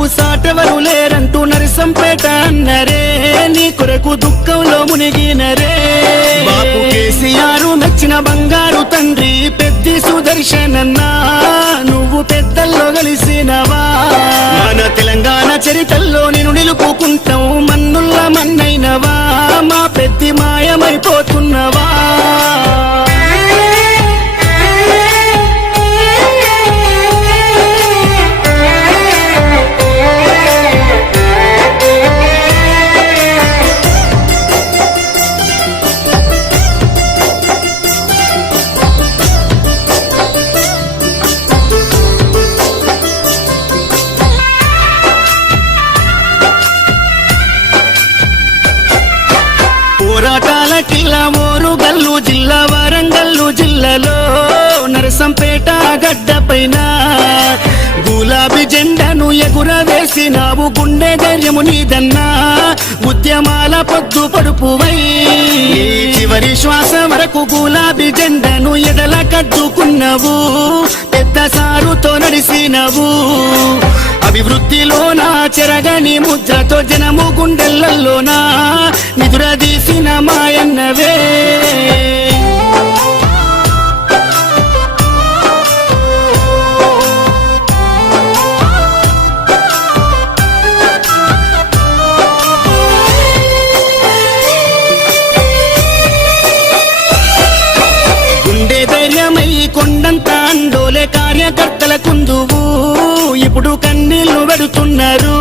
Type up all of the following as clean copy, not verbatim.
నీకు సాటెవరు లేరంటూ నరసంపేట అన్నరే, నీ కొరకు దుఃఖంలో మునిగినరే. బాపు కేసీఆర్ మెచ్చిన బంగారు తండ్రి పెద్ది సుదర్శనన్నా, నువ్వు పెద్దల్లో కలిసినవా. మన తెలంగాణ చరిత్రలో నేను నిలుపుకుంటావు, మన్నుల్ల మన్నైనవా, మా పెద్ది మాయమైపోతున్నవా. పోరాటాలకిల్లా ఓరుగల్లు జిల్లా వరంగల్లు జిల్లాలో నరసంపేట గడ్డ పైన గులాబీ జెండాను ఎగురవేసినావు, గుండె ధైర్యము నీదన్నా, ఉద్యమాల పొద్దు పడుపువై చివరి శ్వాస వరకు గులాబీ జెండాను ఎదల కట్టుకున్నావు, పెద్ద సారుతో నడిసినవు. అభివృద్ధిలోనా చెరగని ముద్రతో జనము గుండెలలోనా నిదురదీసిన మాయన్నవే. గుండె ధైర్యమై కొండంత అండోలే కార్యకర్తల కుందువు, ఇప్పుడు కన్నీళ్లు పెడుతున్నారు.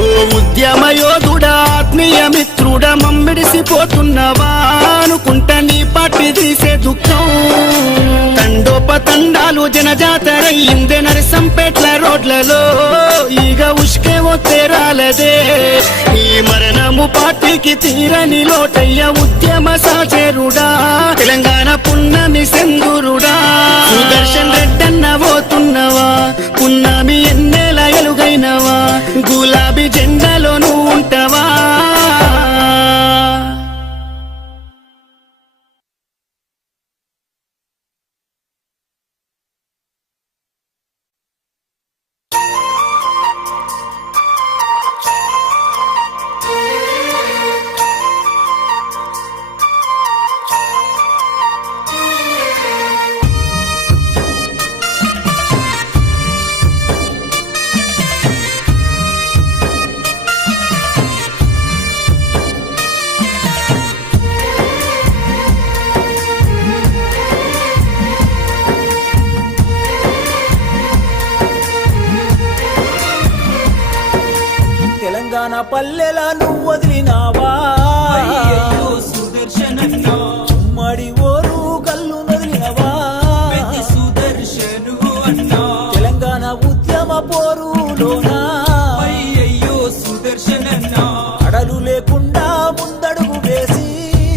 ఓ ఉద్యమ యోధుడా, ఆత్మీయ మిత్రుడా, మమ్మిడిసిపోతున్నవా అనుకుంటా నీ పార్టీ తీసే దుఃఖం. తండోపతండాలు జనజాతరయ్యిందే నరసంపేట్ల రోడ్లలో, ఈగ ఉష్కే వస్తే రాలదే. ఈ మరణము పార్టీకి తీరని లోటయ్య, ఉద్యమ సాచేరుడా, తెలంగాణ పున్నమి సెందురుడా. సుదర్శన్ రెడ్డన్న పోతున్నవా, పున్నమి ఎన్నేల ఎలుగైనవా, గులాబీ జెండాలో నువ్వు ఉంటావా. తెలంగాణ పల్లెల నువ్వు వదిలినావా, సుదర్శనన్నా, ఉమ్మడి ఓరు కల్లు వదిలినవా, సుదర్శను అన్నా, తెలంగాణ ఉద్యమ పోరులోనా, అయ్యయ్యో సుదర్శనన్నా, అడలు లేకుండా ముందడుగు వేసి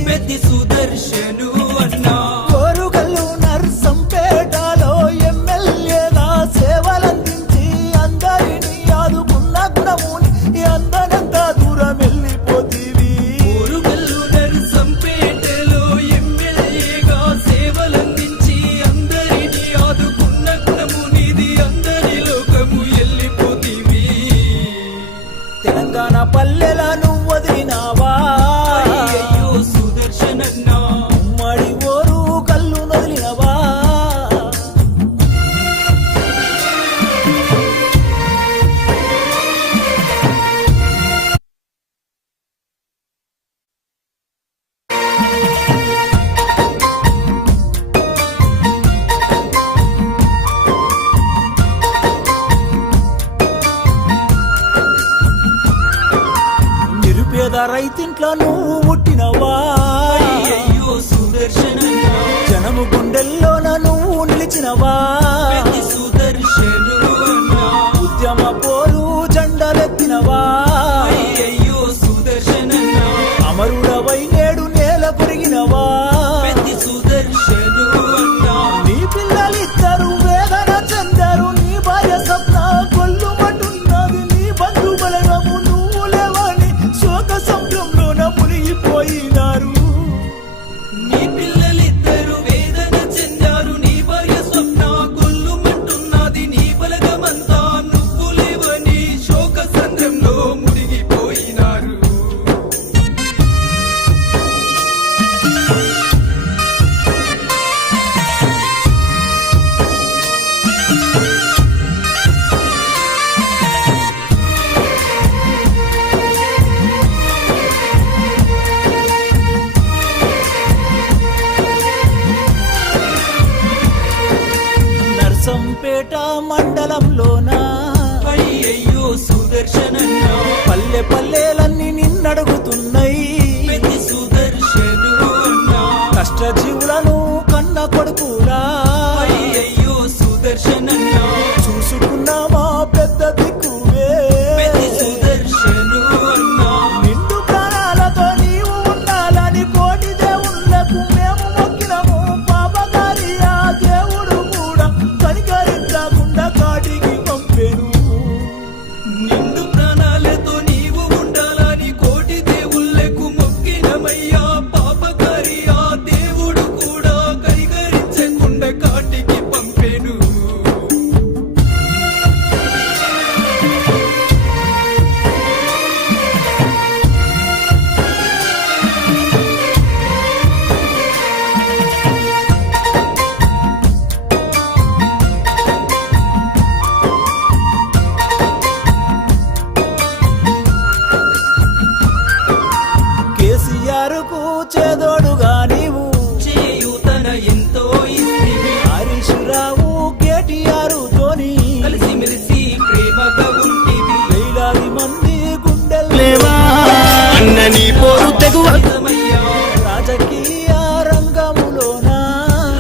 పెద్ది సుదర్శను అన్నా, ఓరుగల్లు నర్సంపేటలో ఎమ్మెల్యేగా సేవలందించి అందరినీ ఆదుకున్న గుణముని అందనంత దూరం వెళ్ళిపోతీవి. ఓరుగల్లు నర్సంపేటలో ఎమ్మెల్యేగా సేవలందించి అందరినీ ఆదుకున్న గుణమునిది, అందరి లోకము వెళ్ళిపోతీవి. తెలంగాణ పల్లెల నువ్వు వదిలినావా, అయ్యయ్యో సుదర్శనన్నా, ఉమ్మడి ఓరు కల్లు వదిలినవా. నిరుపేద రైతింట్లో నువ్వు పుట్టినవా, అయ్యయ్యో సుదర్శనన్నా, జనము గుండెల్లోన నువ్వు నిలిచినవా, సుదర్శను అన్నా, ఉద్యమ పోరు జెండలెత్తినవా, అయ్యయ్యో సుదర్శనన్నా, అమరుడవై నేడు నేల కొరిగినవా, సుదర్శను అన్నా, నీ పిల్లలిద్దరు వేదన చెందారు, నీ భార్య స్వప్న కొల్లుమంటున్నది, నీ బంధు బలగము నువ్వు లేవని శోక సంభ్రంలోన మునిగిపోయినారు. నీ పిల్లలిద్దరు వేదన చెందారు, నీ భార్య స్వప్న కొల్లుమంటున్నది, నీ బల పల్లెలన్నీ నిన్నడుగుతున్నాయి. కష్టజీవులను కన్న కొడుకులా అయ్యయ్యో సుదర్శనన్నా చూసుకున్నామా పెద్ద దిక్కువే. సుదర్శను అన్నా నిండు ప్రాణాలతో నీవు ఉండాలని కోటి దేవుళ్ళకు మేము మొక్కినము. పాపకారి ఆ దేవుడు కూడా కనికరించకుండా కాటికి పంపెను. నిండు ప్రాణాలతో నీవు ఉండాలని కోటి దేవుళ్ళకు మొక్కినమయ్యా. పాపకారి ఆ దేవుడు కూడా కనికరించకుండా కాటికి పంపెను. కేసీఆర్ కు చేదోడుగా నీవు, చేయూతన ఎంతో ఇస్తివి. హరీష్ రావు కేటీఆర్ తోని కలిసిమెలిసి ప్రేమగా ఉంటివి. వేలాది మంది గుండెలు లేవా అన్న నీ పోరు తెగువ నిజమయ్యా రాజకీయ రంగములోన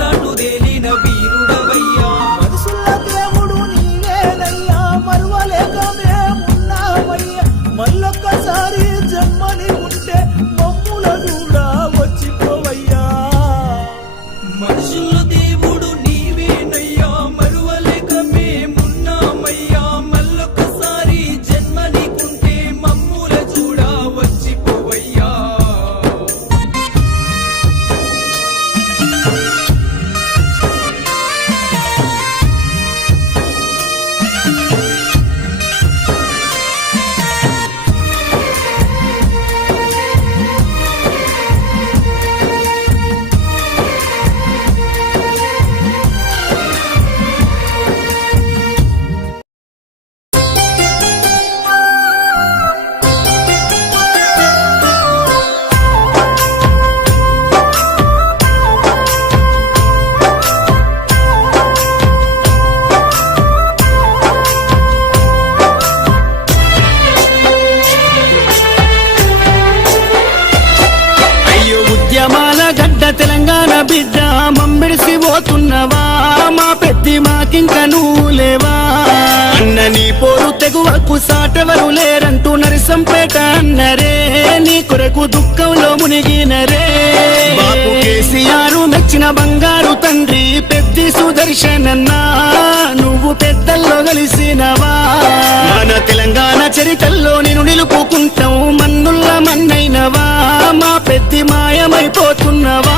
రాటుదేలిన వీరుడవయ్యా. మనుషుల దేవుడు నీవేనయ్యా. మరువలేక మేమున్నామయ్యా. మళ్ళొక్కసారి జన్మని ఉంటే మమ్ముల కూడా వచ్చిపోవయ్యా. మనుషుల దేవుడు నీవేనయ్యా. మరువలేక మేమున్నామయ్యా. మళ్ళొకసారి జన్మ నీకుంటే మమ్ముల చూడా వచ్చిపోవయ్యా. అయ్యో ఉద్యమాల గడ్డ తెలంగాణ బిడ్డ మమ్మిడిసి పోతున్నవా మా పెద్ది మాకింక నువ్వు లేవా అన్న నీ పోరు తెగువకు సాటెవరు లేరంటూ నరసంపేట అన్నరే నీ కొరకు దుఃఖంలో మునిగినరే బాపు కేసీఆర్ మెచ్చిన బంగారు తండ్రి పెద్ది సుదర్శనన్నా నువ్వు పెద్దల్లో కలిసినవా మన తెలంగాణ చరితల్లో నేను నిలుపుకుంటాం మన్నుల్ల మన్నైనవా మా పెద్ది మాయమైపోతున్నవా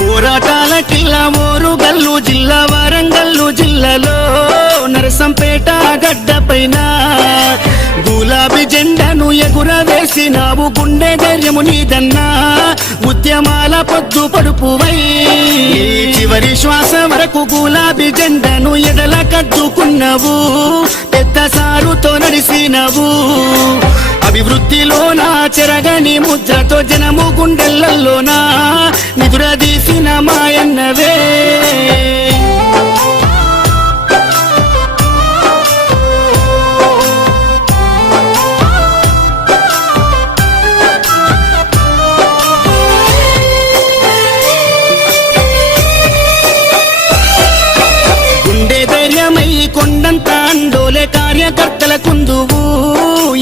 పోరాటాల కిల్లా మోరుగల్లు జిల్లా వరంగల్లు జిల్లాలో నరసంపేట గడ్డ పైన గులాబీ జెండాను ఎగురవేసినావు గుండె ధైర్యము నీదన్నా ఉద్యమాల పొద్దు పడుపువై నీ చివరి శ్వాస వరకు గులాబీ జెండాను ఎడల కద్దుకున్నావు పెద్ద సారుతో నడిసినవు అభివృద్ధిలోనా చెరగని ముద్రతో జనము గుండెలలోనా నిదురదీసిన మాయన్నవే గుండె ధైర్యమై కొండంత అండోలే కార్యకర్తల కుందువు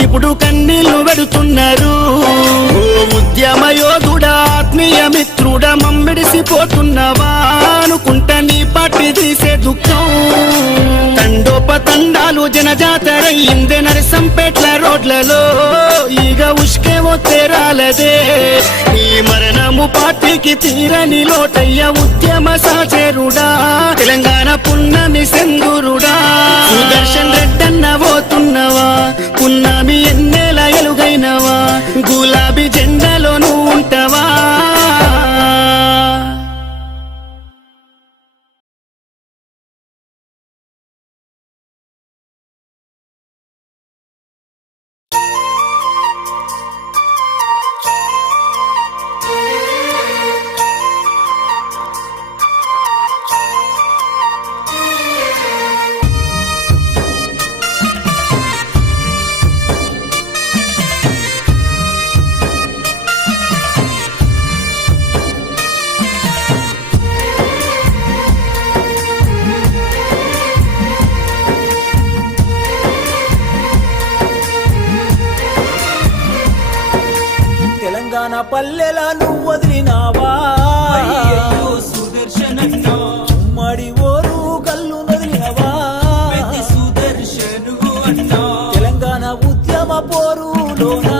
ఇప్పుడు కన్నీళ్లు పెడుతున్నారు ఓ ఉద్యమ యోధుడా ఆత్మీయ మిత్రుడా మమ్మిడిసిపోతున్నవా అనుకుంటా నీ పార్టీ తీసే దుఃఖం తండోపతండాలు జనజాతరయ్యిందే నరసంపేట్ల రోడ్లలో ఈగ ఉష్కే ఒత్తేరాలదే ఈ మరణము పార్టీకి తీరని లోటయ్య ఉద్యమ సాచేరుడా తెలంగాణ పున్నమి సెందురుడా సుదర్శన్ రెడ్డన్న పోతున్నవా పున్నమి ఎన్నేల ఎలుగైనవా గులాబీ జెండాలో నువ్వు పల్లెల నువ్వు వదిలినావా అయ్యయ్యో సుదర్శనన్నా ఉమ్మడి ఓరు కళ్ళు వదిలినవా పెద్ద సుదర్శను అన్నా తెలంగాణ ఉద్యమ పోరులోనా